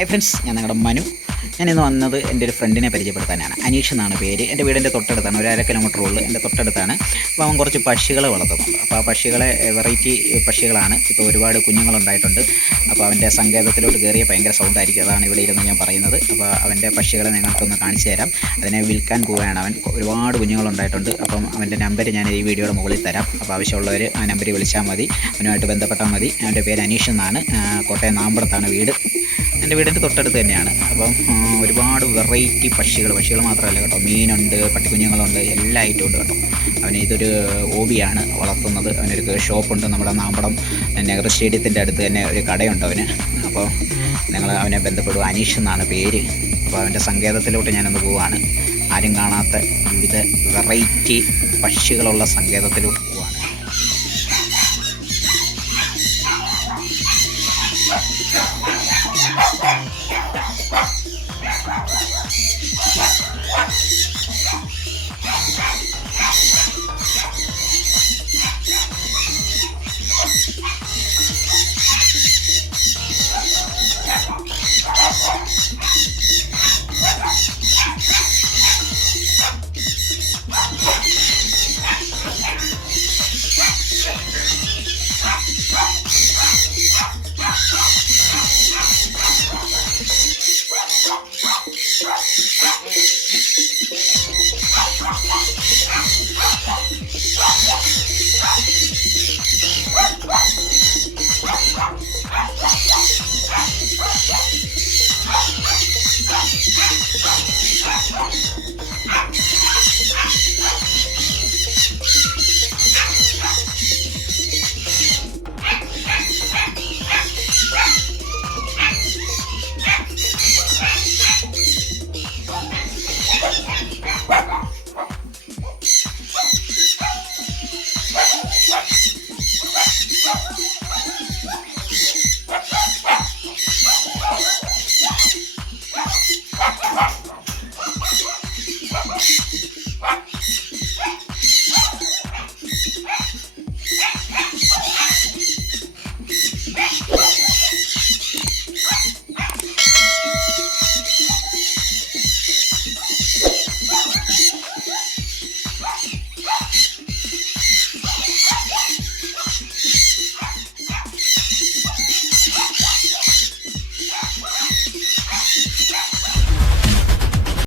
Hi friends, ഞാൻ നിങ്ങളുടെ മനു. ഞാനിന്ന് വന്നത് എൻ്റെ ഒരു ഫ്രണ്ടിനെ പരിചയപ്പെടുത്താനാണ്. അനീഷ് എന്നാണ് പേര്. എൻ്റെ വീടിൻ്റെ തൊട്ടടുത്താണ്, ഒരു 1/2 കിലോമീറ്റർ ഉള്ളു എൻ്റെ തൊട്ടടുത്താണ്. അപ്പോൾ അവൻ കുറച്ച് പക്ഷികളെ വളർത്തുന്നുണ്ട്. അപ്പോൾ ആ പക്ഷികളെ വെറൈറ്റി പക്ഷികളാണ്. ഇപ്പോൾ ഒരുപാട് കുഞ്ഞുങ്ങളുണ്ടായിട്ടുണ്ട്. അപ്പോൾ അവൻ്റെ സങ്കേതത്തിലോട്ട് കയറിയ ഭയങ്കര സൗണ്ടായിരിക്കും, അതാണ് ഇവിടെ ഇരുന്ന് ഞാൻ പറയുന്നത്. അപ്പോൾ അവൻ്റെ പക്ഷികളെ നിങ്ങൾക്കൊന്ന് കാണിച്ചു തരാം. അതിനെ വിൽക്കാൻ പോവുകയാണ് അവൻ. ഒരുപാട് കുഞ്ഞുങ്ങളുണ്ടായിട്ടുണ്ട്. അപ്പം അവൻ്റെ നമ്പർ ഞാൻ ഈ വീഡിയോയുടെ മുകളിൽ തരാം. അപ്പോൾ ആവശ്യമുള്ളവർ ആ നമ്പറിൽ വിളിച്ചാൽ മതി, അവനുമായിട്ട് ബന്ധപ്പെട്ടാൽ മതി. അവൻ്റെ പേര് അനീഷ് എന്നാണ്. കോട്ടയം നാമ്പടത്താണ് വീട്. എൻ്റെ വീടിൻ്റെ തൊട്ടടുത്ത് തന്നെയാണ്. അപ്പം ഒരുപാട് വെറൈറ്റി പക്ഷികൾ മാത്രമല്ല കേട്ടോ, മീനുണ്ട്, പട്ടിക്കുഞ്ഞുങ്ങളുണ്ട്, എല്ലാ ഐറ്റവും ഉണ്ട് കേട്ടോ. അവന് ഇതൊരു ഹോബിയാണ് വളർത്തുന്നത്. അവനൊരു ഷോപ്പുണ്ട് നമ്മുടെ നാമ്പടം നെഹ്റു സ്റ്റേഡിയത്തിൻ്റെ അടുത്ത് തന്നെ ഒരു കടയുണ്ട് അവന്. അപ്പോൾ നിങ്ങൾ അവനെ ബന്ധപ്പെടുക. അനീഷ് എന്നാണ് പേര്. അപ്പോൾ അവൻ്റെ സങ്കേതത്തിലോട്ട് ഞാനൊന്ന് പോവുകയാണ്. ആരും കാണാത്ത വിവിധ വെറൈറ്റി പക്ഷികളുള്ള സങ്കേതത്തിലോട്ട് പോവുകയാണ്.